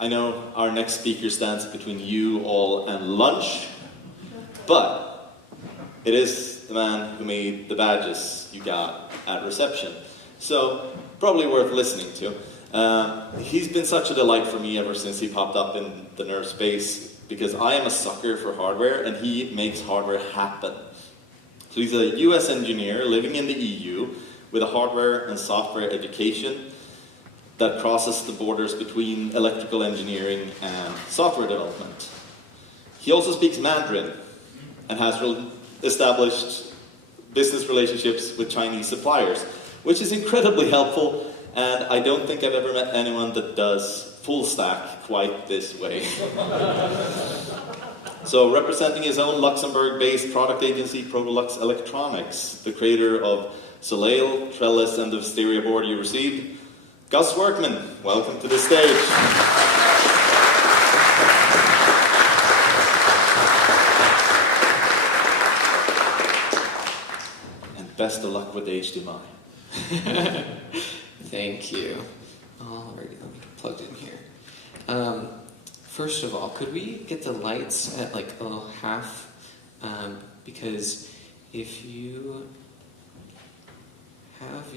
I know our next speaker stands between you all and lunch, but it is the man who made the badges you got at reception. So, probably worth listening to. He's been such a delight for me ever since he popped up in the nerve space, because I am a sucker for hardware, and he makes hardware happen. So he's a US engineer living in the EU with a hardware and software education that crosses the borders between electrical engineering and software development. He also speaks Mandarin and has established business relationships with Chinese suppliers, which is incredibly helpful, and I don't think I've ever met anyone that does full stack quite this way. So, representing his own Luxembourg-based product agency, Protolux Electronics, the creator of Soleil, Trellis, and the stereo board you received, Gus Workman, welcome to the stage. And best of luck with HDMI. Thank you. Alrighty, let me get plugged in here. First of all, could we get the lights at like a little half? Because if you have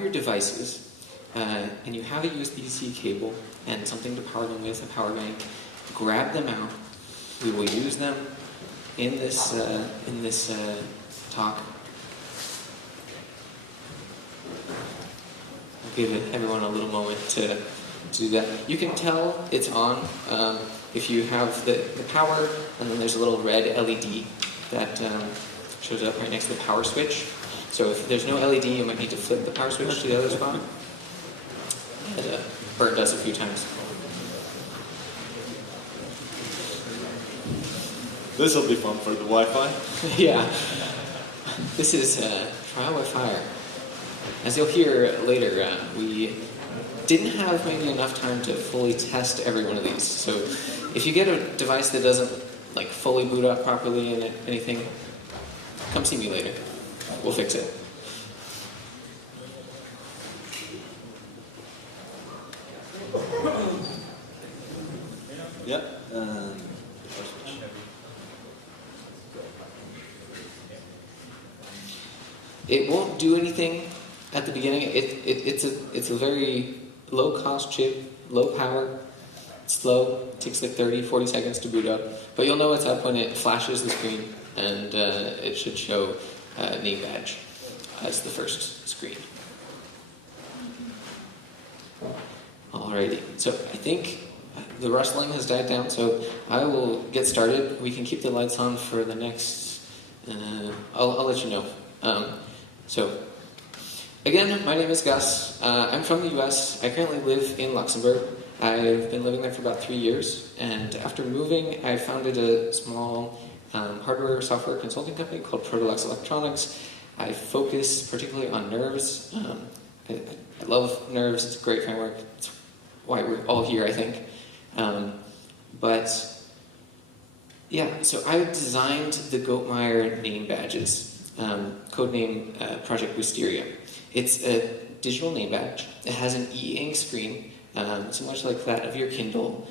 your devices and you have a USB-C cable and something to power them with, a power bank, grab them out. We will use them in this talk. Give everyone a little moment to do that. You can tell it's on if you have the power, and then there's a little red LED that shows up right next to the power switch. So if there's no LED, you might need to flip the power switch to the other spot. As Bert does a few times. This will be fun for the Wi-Fi. Yeah. This is trial by fire. As you'll hear later, we didn't have maybe enough time to fully test every one of these. So if you get a device that doesn't like fully boot up properly and anything, come see me later. We'll fix it. Yep. It won't do anything at the beginning. It's a very low-cost chip, low power, slow. It takes like 30, 40 seconds to boot up. But you'll know it's up when it flashes the screen, and it should show name badge as the first screen. Alrighty, so I think the rustling has died down, so I will get started. We can keep the lights on for the next... I'll let you know. So, again, my name is Gus. I'm from the US. I currently live in Luxembourg. I've been living there for about 3 years, and after moving, I founded a small hardware software consulting company called Protolux Electronics. I focus particularly on nerves. I love nerves. It's a great framework. It's why we're all here, I think. But yeah, so I designed the Goatmire name badges. Codename Project Wisteria. It's a digital name badge. It has an eInk screen, so much like that of your Kindle,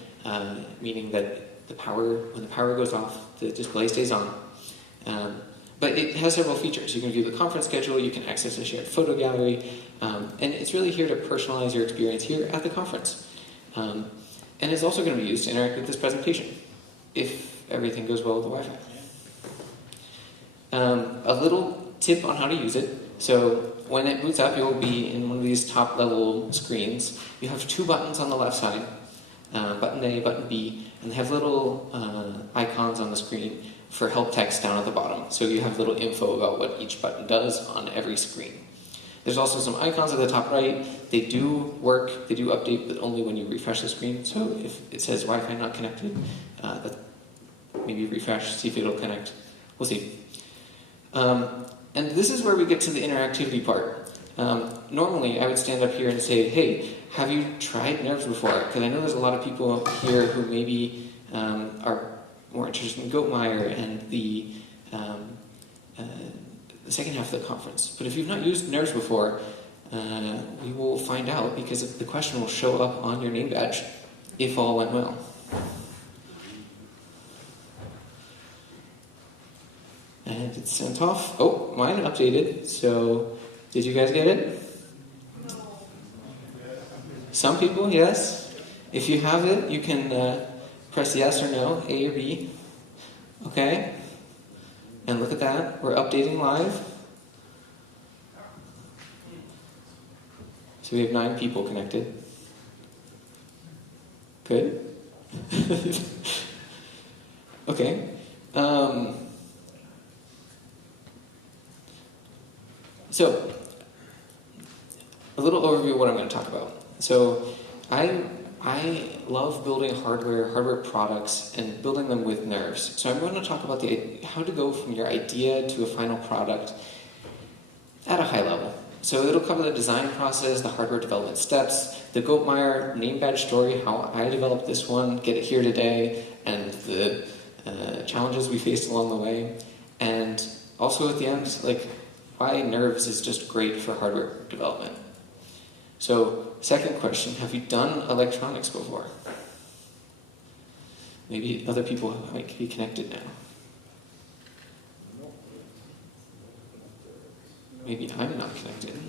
meaning that when the power goes off, the display stays on. But it has several features. You can view the conference schedule, you can access a shared photo gallery, and it's really here to personalize your experience here at the conference. And it's also going to be used to interact with this presentation, if everything goes well with the Wi-Fi. A little tip on how to use it. So when it boots up, you'll be in one of these top level screens. You have two buttons on the left side, button A, button B, and they have little icons on the screen for help text down at the bottom. So you have little info about what each button does on every screen. There's also some icons at the top right. They do work, they do update, but only when you refresh the screen. So if it says Wi-Fi not connected, maybe refresh, see if it'll connect. We'll see. And this is where we get to the interactivity part. Normally, I would stand up here and say, hey, have you tried nerves before? Because I know there's a lot of people here who maybe are more interested in Goatmire and the second half of the conference. But if you've not used nerves before, we will find out because the question will show up on your name badge if all went well. And it's sent off. Oh, mine updated. So, did you guys get it? Some people, yes. If you have it, you can press yes or no, A or B. Okay? And look at that. We're updating live. So we have 9 people connected. Good. Okay. So, a little overview of what I'm going to talk about. So, I love building hardware products, and building them with nerves. So I'm going to talk about how to go from your idea to a final product at a high level. So it'll cover the design process, the hardware development steps, the Goatmire name badge story, how I developed this one, get it here today, and the challenges we faced along the way. And also at the end, like, why nerves is just great for hardware development. So, second question, have you done electronics before? Maybe other people might be connected now. Maybe I'm not connected.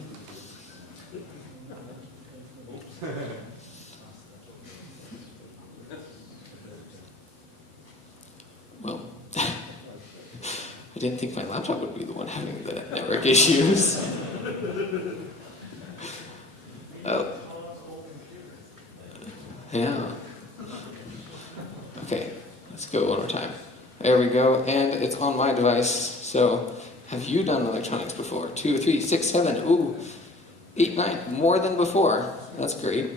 Well, I didn't think my laptop would be the one having the network issues. Oh. Yeah. Okay, let's go one more time. There we go, and it's on my device. So, have you done electronics before? 2, 3, 6, 7, ooh, 8, 9, more than before. That's great.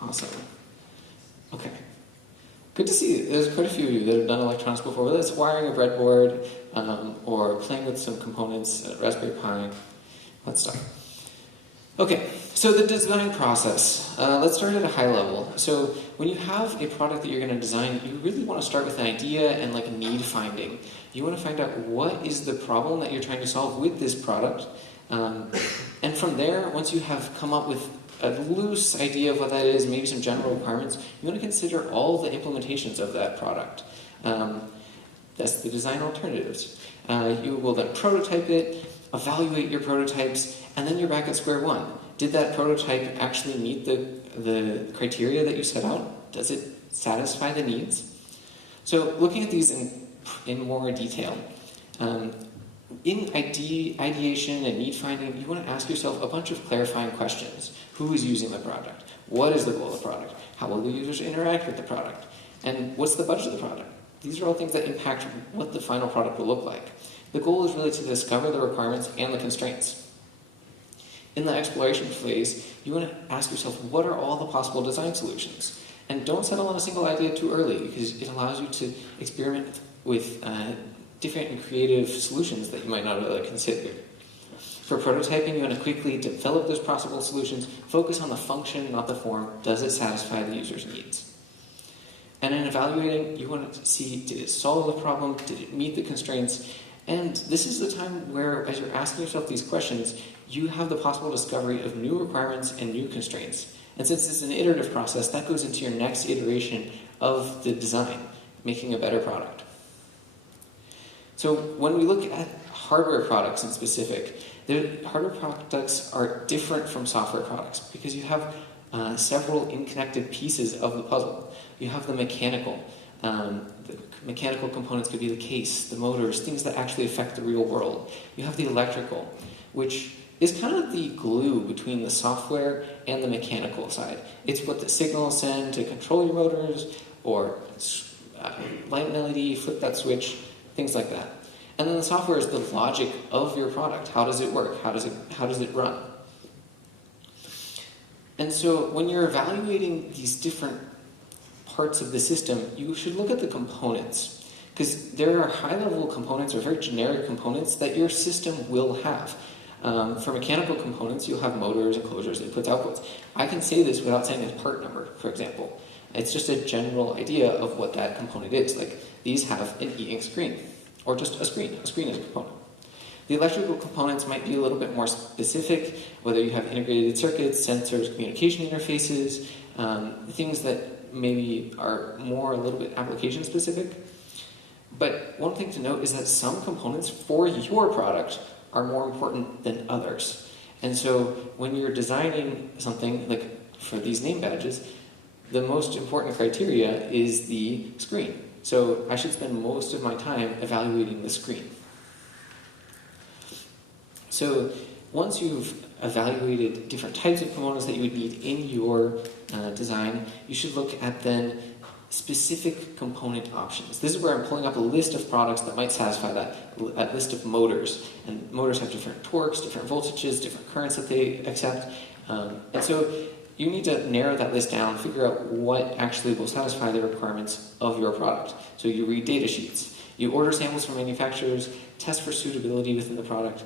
Awesome. Okay. Good to see. There's quite a few of you that have done electronics before, whether it's wiring a breadboard or playing with some components, Raspberry Pi, that stuff. Okay, so the design process. Let's start at a high level. So when you have a product that you're going to design, you really want to start with an idea and like need finding. You want to find out what is the problem that you're trying to solve with this product. And from there, once you have come up with a loose idea of what that is, maybe some general requirements, you want to consider all the implementations of that product. That's the design alternatives. You will then prototype it, evaluate your prototypes, and then you're back at square one. Did that prototype actually meet the criteria that you set out? Does it satisfy the needs? So looking at these in more detail, in ideation and need finding, you want to ask yourself a bunch of clarifying questions. Who is using the product? What is the goal of the product? How will the users interact with the product? And what's the budget of the product? These are all things that impact what the final product will look like. The goal is really to discover the requirements and the constraints. In the exploration phase, you want to ask yourself, what are all the possible design solutions? And don't settle on a single idea too early, because it allows you to experiment with different and creative solutions that you might not have really considered. For prototyping, you want to quickly develop those possible solutions, focus on the function, not the form. Does it satisfy the user's needs? And in evaluating, you want to see, did it solve the problem? Did it meet the constraints? And this is the time where, as you're asking yourself these questions, you have the possible discovery of new requirements and new constraints. And since it's an iterative process, that goes into your next iteration of the design, making a better product. So when we look at hardware products in specific, hardware products are different from software products because you have several interconnected pieces of the puzzle. You have the mechanical. The mechanical components could be the case, the motors, things that actually affect the real world. You have the electrical, which is kind of the glue between the software and the mechanical side. It's what the signals send to control your motors, or light an LED, flip that switch, things like that. And then the software is the logic of your product. How does it work? How does it run? And so when you're evaluating these different parts of the system, you should look at the components. Because there are high-level components or very generic components that your system will have. For mechanical components, you'll have motors, enclosures, inputs, outputs. I can say this without saying its part number, for example. It's just a general idea of what that component is. Like, these have an eInk screen, or just a screen. A screen is a component. The electrical components might be a little bit more specific, whether you have integrated circuits, sensors, communication interfaces, things that maybe are more a little bit application specific. But one thing to note is that some components for your product are more important than others. And so when you're designing something like for these name badges, the most important criteria is the screen. So I should spend most of my time evaluating the screen. So once you've evaluated different types of components that you would need in your design, you should look at then specific component options. This is where I'm pulling up a list of products that might satisfy that list of motors. And motors have different torques, different voltages, different currents that they accept. And so you need to narrow that list down, figure out what actually will satisfy the requirements of your product. So you read data sheets, you order samples from manufacturers, test for suitability within the product.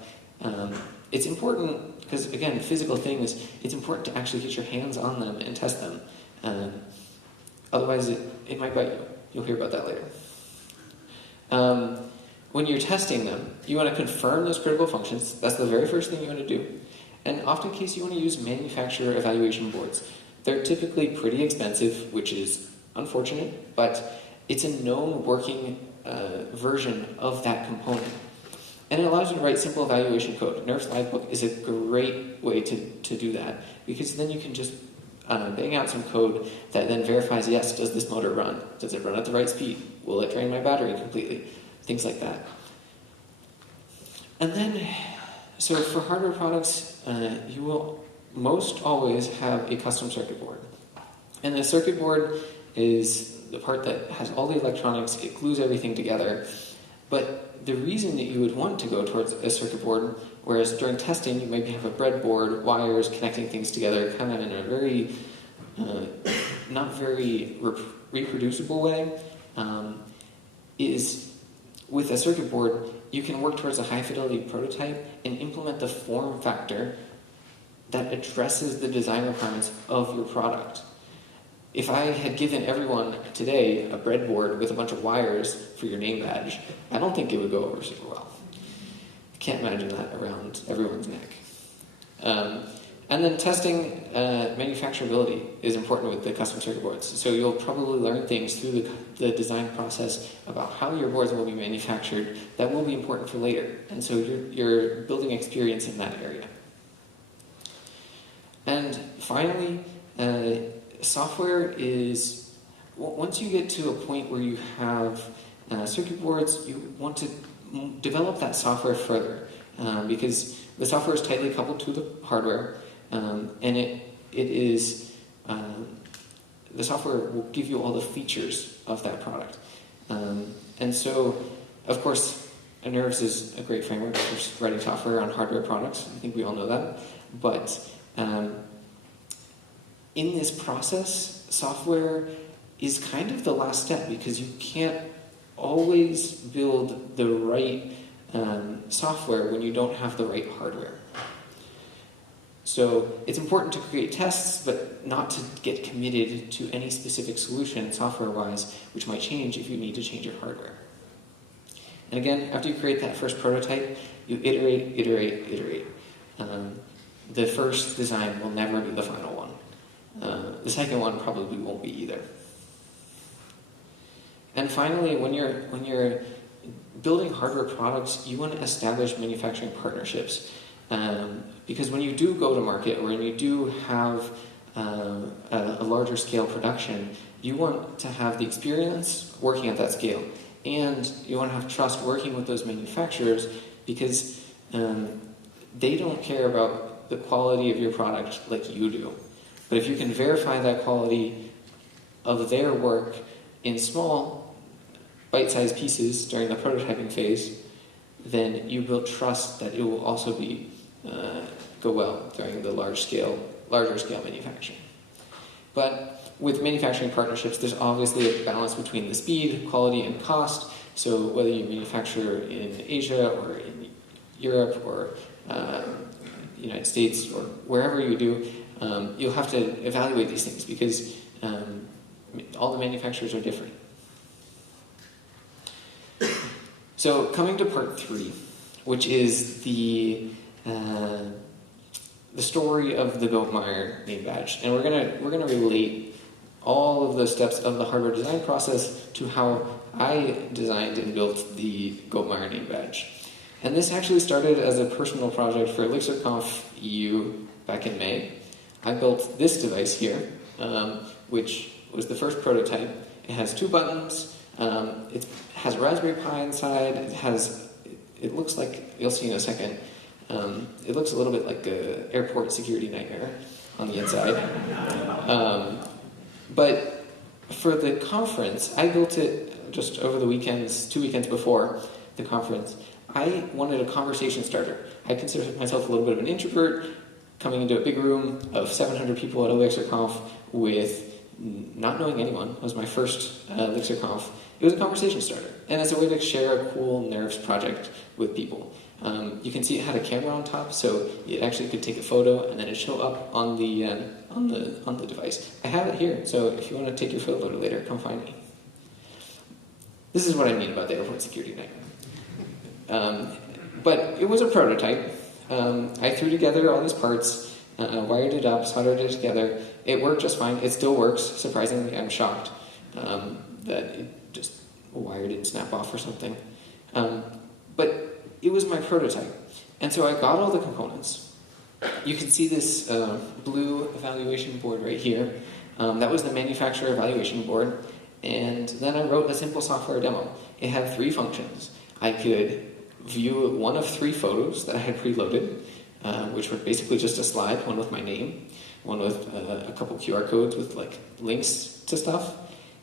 It's important, because again, physical things, it's important to actually get your hands on them and test them. Otherwise, it might bite you. You'll hear about that later. When you're testing them, you want to confirm those critical functions. That's the very first thing you want to do. And often in case you want to use manufacturer evaluation boards. They're typically pretty expensive, which is unfortunate, but it's a known working version of that component. And it allows you to write simple evaluation code. Nerf's Livebook is a great way to do that, because then you can just bang out some code that then verifies, yes, does this motor run? Does it run at the right speed? Will it drain my battery completely? Things like that. And then, so for hardware products, you will most always have a custom circuit board. And the circuit board is the part that has all the electronics, it glues everything together. But the reason that you would want to go towards a circuit board, whereas during testing you maybe have a breadboard, wires connecting things together, kind of in a very, not very reproducible way, is with a circuit board, you can work towards a high fidelity prototype and implement the form factor that addresses the design requirements of your product. If I had given everyone today a breadboard with a bunch of wires for your name badge, I don't think it would go over super well. I can't imagine that around everyone's neck. And then testing manufacturability is important with the custom circuit boards. So you'll probably learn things through the design process about how your boards will be manufactured that will be important for later. And so you're building experience in that area. And finally, software is, once you get to a point where you have circuit boards, you want to develop that software further because the software is tightly coupled to the hardware, and it is the software will give you all the features of that product. And so, of course, Nerves is a great framework for writing software on hardware products. I think we all know that. But in this process, software is kind of the last step because you can't always build the right software when you don't have the right hardware. So it's important to create tests, but not to get committed to any specific solution software-wise, which might change if you need to change your hardware. And again, after you create that first prototype, you iterate. The first design will never be the final one. The second one probably won't be either. And finally, when you're building hardware products, you want to establish manufacturing partnerships. Because when you do go to market, or when you do have a larger scale production, you want to have the experience working at that scale. And you want to have trust working with those manufacturers because they don't care about the quality of your product like you do. But if you can verify that quality of their work in small, bite-sized pieces during the prototyping phase, then you build trust that it will also be go well during the larger scale manufacturing. But with manufacturing partnerships, there's obviously a balance between the speed, quality, and cost. So whether you manufacture in Asia or in Europe or United States or wherever you do, you'll have to evaluate these things because all the manufacturers are different. So coming to part 3, which is the story of the Goatmire name badge. And we're gonna relate all of the steps of the hardware design process to how I designed and built the Goatmire name badge. And this actually started as a personal project for ElixirConf EU back in May. I built this device here, which was the first prototype. It has 2 buttons. It has a Raspberry Pi inside. It looks like, you'll see in a second, it looks a little bit like an airport security nightmare on the inside. But for the conference, I built it just over the weekends, 2 weekends before the conference. I wanted a conversation starter. I consider myself a little bit of an introvert, coming into a big room of 700 people at ElixirConf with not knowing anyone. It was my first ElixirConf. It was a conversation starter, and it's a way to share a cool Nerves project with people. You can see it had a camera on top, so it actually could take a photo and then it'd show up on the device. I have it here, so if you want to take your photo later, come find me. This is what I mean about the airport security nightmare. But it was a prototype. I threw together all these parts, wired it up, soldered it together. It worked just fine. It still works. Surprisingly, I'm shocked that it just a wire didn't snap off or something. But it was my prototype. And so I got all the components. You can see this blue evaluation board right here. That was the manufacturer evaluation board. And then I wrote a simple software demo. It had 3 functions. I could view one of 3 photos that I had preloaded, which were basically just a slide, one with my name, one with a couple QR codes with like links to stuff,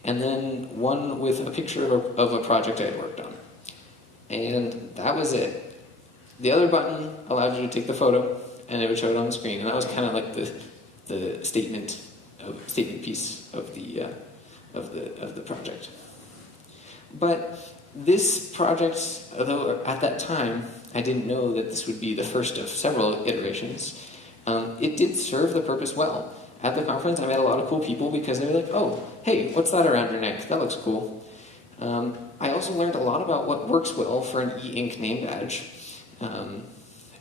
and then one with a picture of a project I had worked on. And that was it. The other button allowed you to take the photo, and it would show it on the screen. And that was kind of like the statement piece of the project. But this project, although at that time I didn't know that this would be the first of several iterations, it did serve the purpose well. At the conference, I met a lot of cool people because they were like, "Oh, hey, what's that around your neck? That looks cool." I also learned a lot about what works well for an eInk name badge.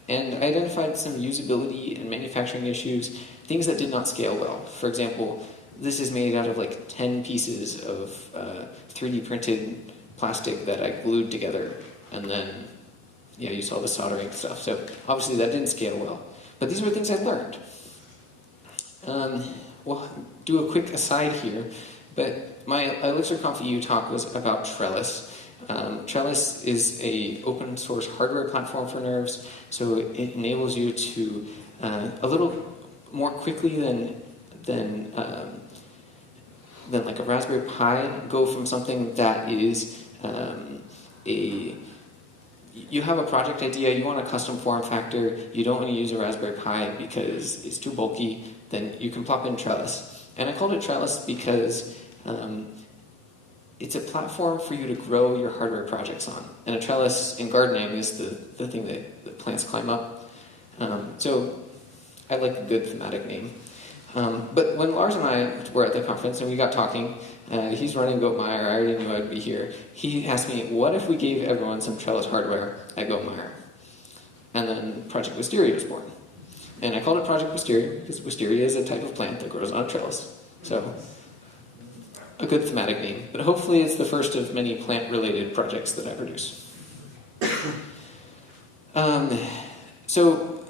And I identified some usability and manufacturing issues, things that did not scale well. For example, this is made out of like 10 pieces of 3D printed plastic that I glued together, and then you saw the soldering stuff. So obviously that didn't scale well. But these were things I learned. We'll do a quick aside here, but my ElixirConf EU talk was about Trellis. Trellis is a open source hardware platform for Nerves, so it enables you to a little more quickly than like a Raspberry Pi go from something that is you have a project idea, you want a custom form factor, you don't want to use a Raspberry Pi because it's too bulky, then you can plop in Trellis. And I called it Trellis because it's a platform for you to grow your hardware projects on. And a trellis in gardening is the thing that the plants climb up. So I like a good thematic name. But when Lars and I were at the conference and we got talking, he's running Goatmire, I already knew I'd be here. He asked me, what if we gave everyone some trellis hardware at Goatmire? And then Project Wisteria was born. And I called it Project Wisteria because wisteria is a type of plant that grows on a trellis. So a good thematic name. But hopefully it's the first of many plant-related projects that I produce. So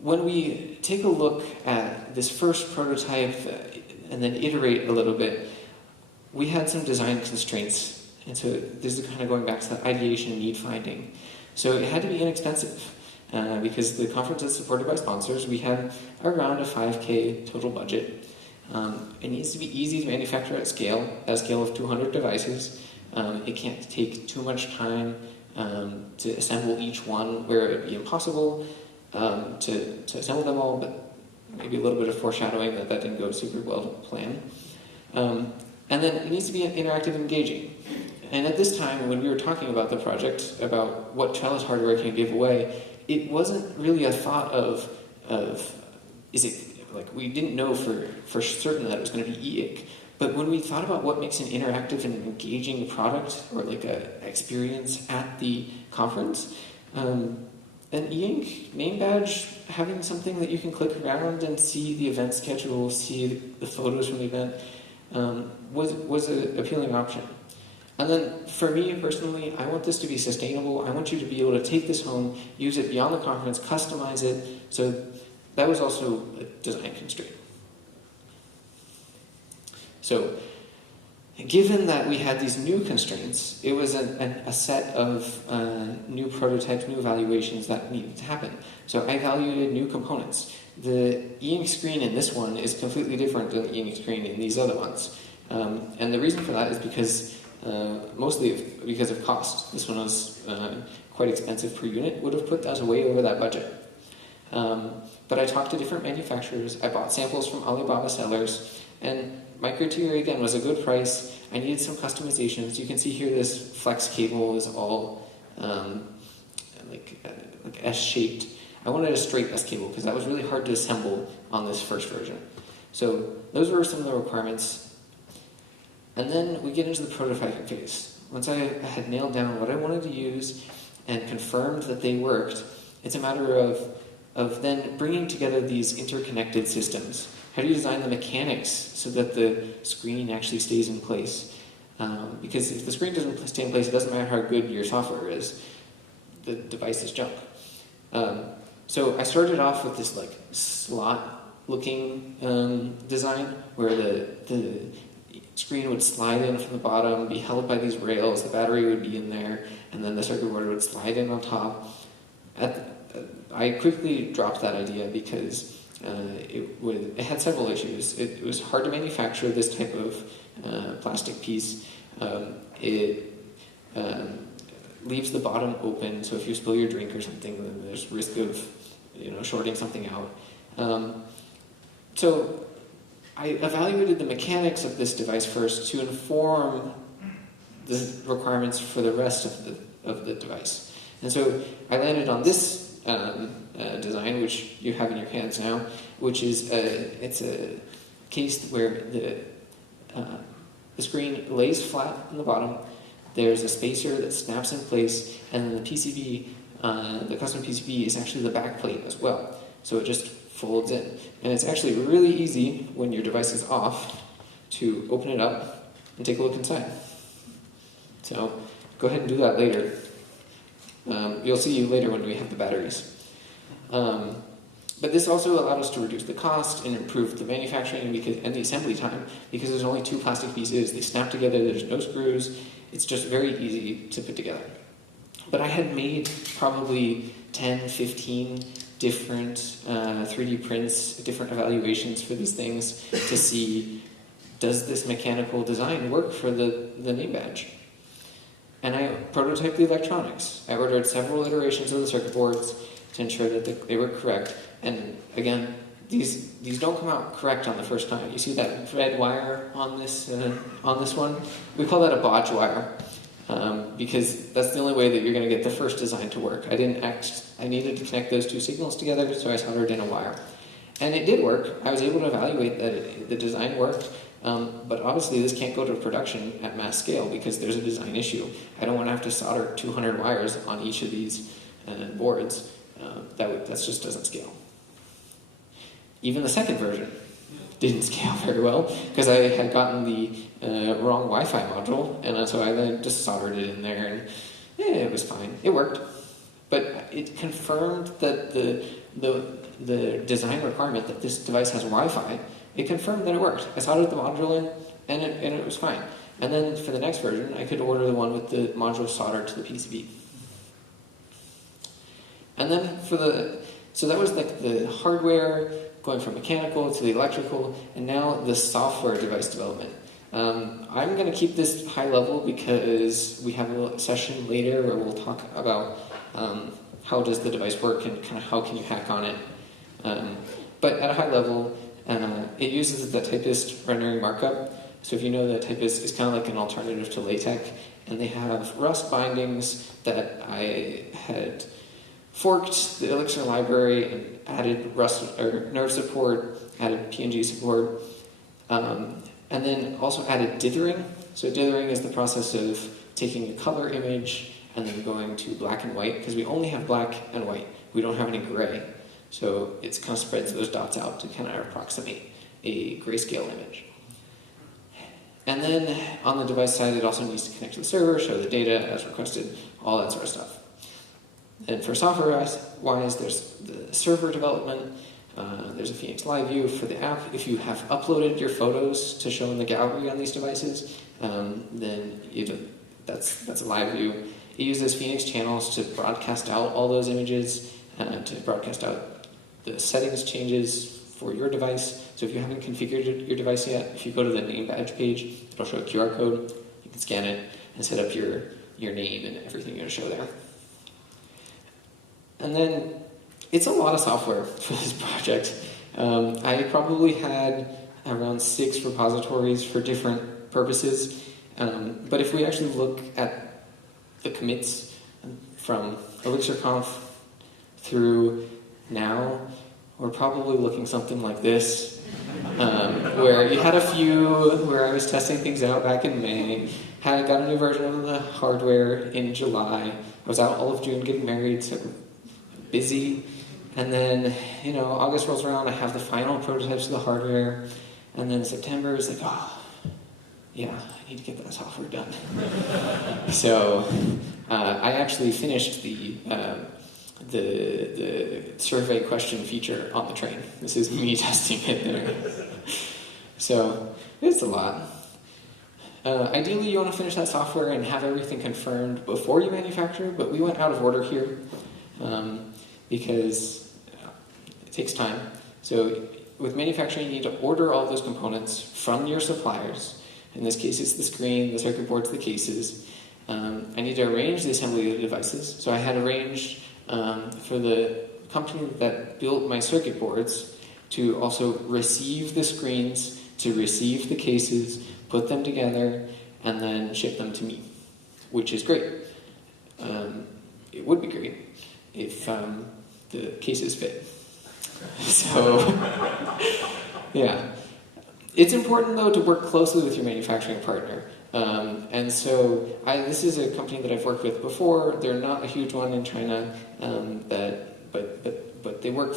when we take a look at this first prototype and then iterate a little bit, we had some design constraints. And so this is kind of going back to the ideation and need finding. So it had to be inexpensive because the conference is supported by sponsors. We had around a $5K total budget. It needs to be easy to manufacture at a scale of 200 devices. It can't take too much time to assemble each one, where it would be impossible to assemble them all, but maybe a little bit of foreshadowing that didn't go super well to plan. And then it needs to be interactive and engaging. And at this time, when we were talking about the project, about what trellis hardware can give away, it wasn't really a thought of is it, like, we didn't know for certain that it was going to be eInk. But when we thought about what makes an interactive and engaging product, or like an experience at the conference, An eInk name badge, having something that you can click around and see the event schedule, see the photos from the event, was an appealing option. And then for me personally, I want this to be sustainable. I want you to be able to take this home, use it beyond the conference, customize it. So that was also a design constraint. So given that we had these new constraints, it was a set of new prototypes, new evaluations that needed to happen. So I evaluated new components. The eInk screen in this one is completely different than the eInk screen in these other ones. And the reason for that is because mostly because of cost. This one was quite expensive per unit, would have put us way over that budget. But I talked to different manufacturers, I bought samples from Alibaba sellers, and my criteria again was a good price. I needed some customizations. You can see here this flex cable is all like S-shaped. I wanted a straight S cable because that was really hard to assemble on this first version. So those were some of the requirements. And then we get into the prototyping phase. Once I had nailed down what I wanted to use and confirmed that they worked, it's a matter of then bringing together these interconnected systems. How do you design the mechanics so that the screen actually stays in place? Because if the screen doesn't stay in place, it doesn't matter how good your software is. The device is junk. So I started off with this like slot-looking design where the screen would slide in from the bottom, be held by these rails, the battery would be in there, and then the circuit board would slide in on top. I quickly dropped that idea because it had several issues. It was hard to manufacture this type of plastic piece. It leaves the bottom open, so if you spill your drink or something, then there's risk of shorting something out. So I evaluated the mechanics of this device first to inform the requirements for the rest of the device. And so I landed on this design, which you have in your hands now, which is it's a case where the screen lays flat on the bottom. There's a spacer that snaps in place, and then the PCB, the custom PCB, is actually the back plate as well. So it just folds in. And it's actually really easy when your device is off to open it up and take a look inside. So go ahead and do that later. You'll see you later when we have the batteries. But this also allowed us to reduce the cost and improve the manufacturing and the assembly time because there's only two plastic pieces. They snap together. There's no screws. It's just very easy to put together. But I had made probably 10, 15 different 3D prints, different evaluations for these things to see, does this mechanical design work for the name badge? And I prototyped the electronics. I ordered several iterations of the circuit boards to ensure that they were correct. And again, these don't come out correct on the first time. You see that red wire on this one? We call that a bodge wire. Because that's the only way that you're going to get the first design to work. I needed to connect those two signals together, so I soldered in a wire. And it did work. I was able to evaluate that the design worked, but obviously this can't go to production at mass scale because there's a design issue. I don't want to have to solder 200 wires on each of these boards. That just doesn't scale. Even the second version didn't scale very well because I had gotten the wrong Wi-Fi module, and so I then just soldered it in there, and it was fine. It worked, but it confirmed that the design requirement that this device has Wi-Fi. It confirmed that it worked. I soldered the module in, and it was fine. And then for the next version, I could order the one with the module soldered to the PCB. And then so that was like the hardware going from mechanical to the electrical, and now the software device development. I'm going to keep this high level because we have a session later where we'll talk about how does the device work and kind of how can you hack on it. But at a high level, it uses the Typist rendering markup. So if you know that Typist is kind of like an alternative to LaTeX, and they have Rust bindings that I had forked the Elixir library and added Rust or Nerve support, added PNG support, and then also added dithering. So dithering is the process of taking a color image, and then going to black and white, because we only have black and white. We don't have any gray. So it kind of spreads those dots out to kind of approximate a grayscale image. And then on the device side, it also needs to connect to the server, show the data as requested, all that sort of stuff. And for software-wise, there's the server development, there's a Phoenix Live View for the app. If you have uploaded your photos to show in the gallery on these devices, then that's a live view. It uses Phoenix channels to broadcast out all those images, to broadcast out the settings changes for your device. So if you haven't configured your device yet, if you go to the name badge page, it'll show a QR code. You can scan it and set up your name and everything you're going to show there. And then it's a lot of software for this project. I probably had around 6 repositories for different purposes. But if we actually look at the commits from ElixirConf through now, we're probably looking something like this, where you had a few where I was testing things out back in May, got a new version of the hardware in July, I was out all of June getting married, so busy, and then, August rolls around, I have the final prototypes of the hardware, and then September is like, yeah, I need to get that software done. So I actually finished the survey question feature on the train. This is me testing it there. So it's a lot. Ideally, you want to finish that software and have everything confirmed before you manufacture, but we went out of order here because it takes time. So with manufacturing, you need to order all those components from your suppliers. In this case, it's the screen, the circuit boards, the cases. I need to arrange the assembly of the devices. So I had arranged for the company that built my circuit boards to also receive the screens, to receive the cases, put them together, and then ship them to me, which is great. It would be great if the cases fit. So, yeah. It's important, though, to work closely with your manufacturing partner. And so this is a company that I've worked with before. They're not a huge one in China, but they work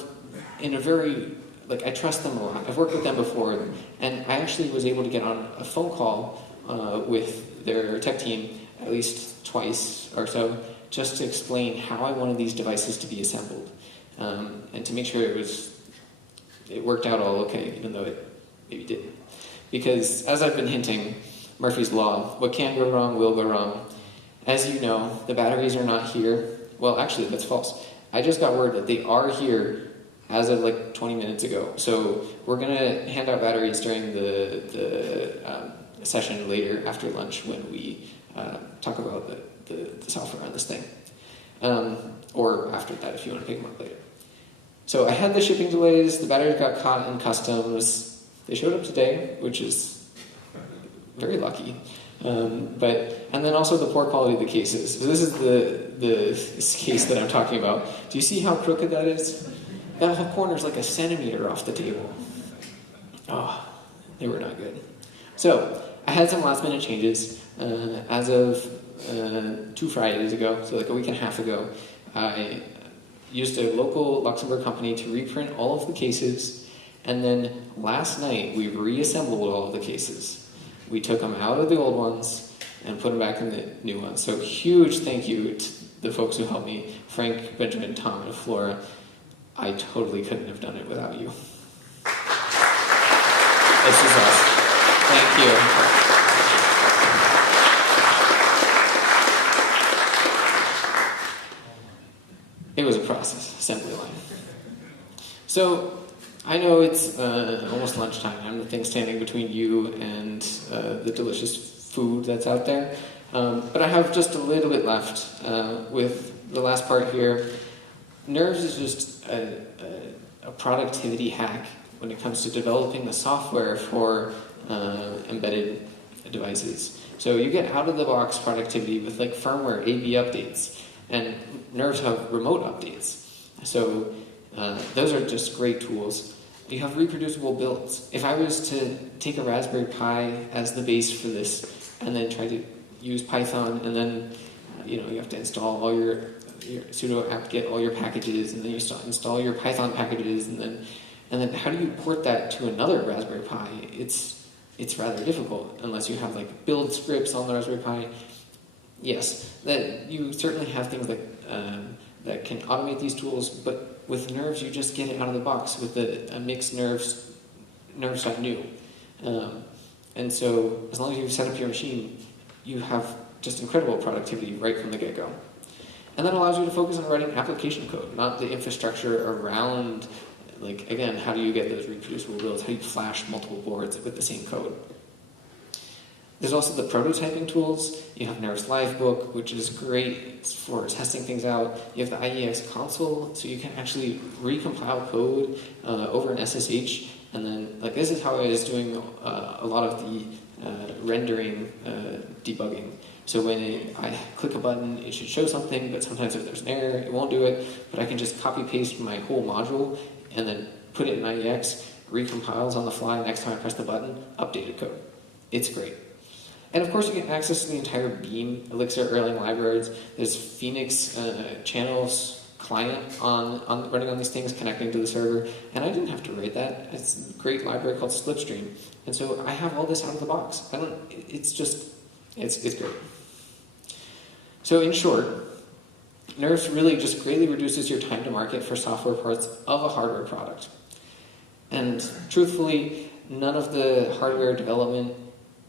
in a very, I trust them a lot. I've worked with them before, and I actually was able to get on a phone call with their tech team at least twice or so, just to explain how I wanted these devices to be assembled, and to make sure it worked out all okay, even though it maybe didn't. Because, as I've been hinting, Murphy's Law, what can go wrong will go wrong. As you know, the batteries are not here. Well, actually, that's false. I just got word that they are here as of 20 minutes ago. So we're going to hand out batteries during the session later after lunch when we talk about the software on this thing. Or after that if you want to pick them up later. So I had the shipping delays, the batteries got caught in customs. They showed up today, which is very lucky. And then also the poor quality of the cases. So this is the case that I'm talking about. Do you see how crooked that is? That whole corner is like a centimeter off the table. Oh, they were not good. So I had some last minute changes. As of 2 Fridays ago, so a week and a half ago, I used a local Luxembourg company to reprint all of the cases, and then last night we reassembled all of the cases. We took them out of the old ones and put them back in the new ones. So huge thank you to the folks who helped me, Frank, Benjamin, Tom, and Flora. I totally couldn't have done it without you. This is us. Thank you. It was a process, assembly line. So, I know it's almost lunchtime. I'm the thing standing between you and the delicious food that's out there. But I have just a little bit left with the last part here. Nerves is just a productivity hack when it comes to developing the software for embedded devices. So you get out-of-the-box productivity with firmware AB updates. And Nerves have remote updates. So those are just great tools. You have reproducible builds. If I was to take a Raspberry Pi as the base for this and then try to use Python and then you have to install all your sudo apt-get all your packages, and then you install your Python packages, and then how do you port that to another Raspberry Pi? It's rather difficult unless you have like build scripts on the Raspberry Pi. Yes, that you certainly have things that can automate these tools, but with nerves you just get it out of the box with a mixed nerves.new. And so as long as you've set up your machine, you have just incredible productivity right from the get-go. And that allows you to focus on writing application code, not the infrastructure around, like, again, how do you get those reproducible builds? How do you flash multiple boards with the same code? There's also the prototyping tools. You have Nerves Livebook, which is great for testing things out. You have the IEX console, so you can actually recompile code over an SSH. And then, like, this is how I was doing a lot of the rendering debugging. So when I click a button, it should show something, but sometimes if there's an error, it won't do it. But I can just copy-paste my whole module and then put it in IEX, recompiles on the fly next time I press the button, updated code. It's great. And of course, you get access to the entire Beam, Elixir, Erlang libraries. There's Phoenix channels client running on these things, connecting to the server. And I didn't have to write that. It's a great library called Slipstream. And so I have all this out of the box. It's great. So in short, Nerves really just greatly reduces your time to market for software parts of a hardware product. And truthfully, none of the hardware development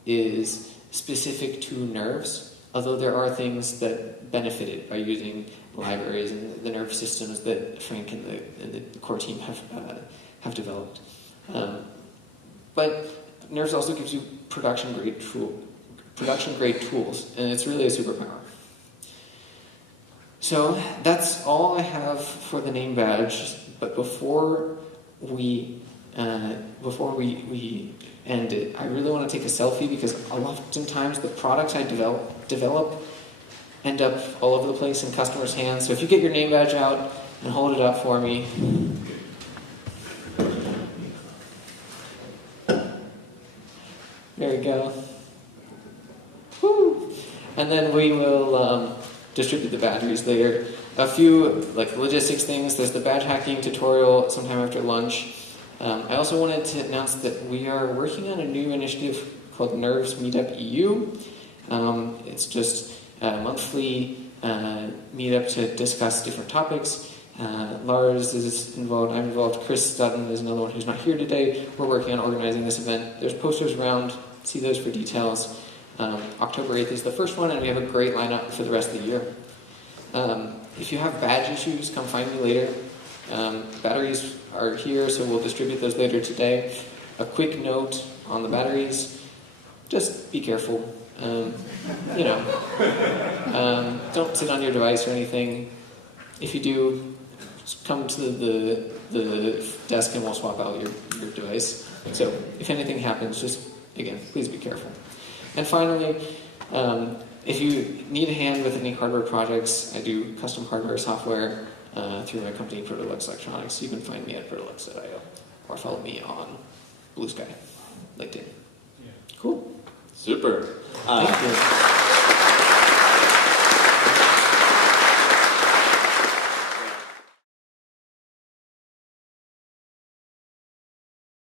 is specific to Nerves, although there are things that benefited by using libraries and the Nerve systems that Frank and the core team have developed. But Nerves also gives you production-grade tools, and it's really a superpower. So that's all I have for the name badge. But before we end it, I really want to take a selfie because oftentimes the products I develop end up all over the place in customers' hands. So if you get your name badge out and hold it up for me. There we go. Woo! And then we will distribute the batteries later. A few logistics things. There's the badge hacking tutorial sometime after lunch. I also wanted to announce that we are working on a new initiative called Nerves Meetup EU. It's just a monthly meetup to discuss different topics. Lars is involved, I'm involved, Chris Dutton is another one who's not here today. We're working on organizing this event. There's posters around, see those for details. October 8th is the first one, and we have a great lineup for the rest of the year. If you have badge issues, come find me later. Batteries are here, so we'll distribute those later today. A quick note on the batteries, just be careful. Don't sit on your device or anything. If you do, just come to the desk and we'll swap out your device. So if anything happens, just, again, please be careful. And finally, if you need a hand with any hardware projects, I do custom hardware software through my company, Protolux Electronics. You can find me at protolux.io or follow me on Blue Sky, LinkedIn. Yeah. Cool. Super. Thank you.